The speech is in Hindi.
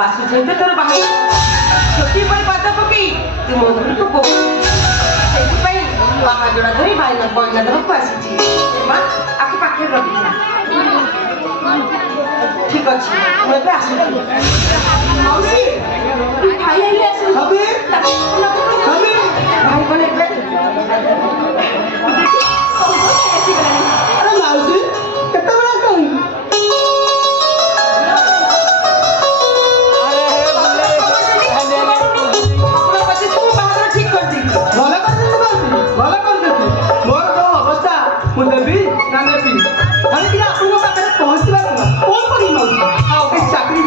बासु सहित तोर बाहर छोटी पर पाद पकई तू मो घर को पो सेति बाहा जोड़ा धरी भाई बइना धरक आसी माँ आके पाखे रखी ठीक अच्छे मुझे आसू माउसी भाई आइले आसू हबे हबे भाई बोले अरे माउसी केते बड़ा कहीं देवी ना देवी अरे क्या आपको पाखे पहुंचवा कौन पड़ी माउसी चाकरी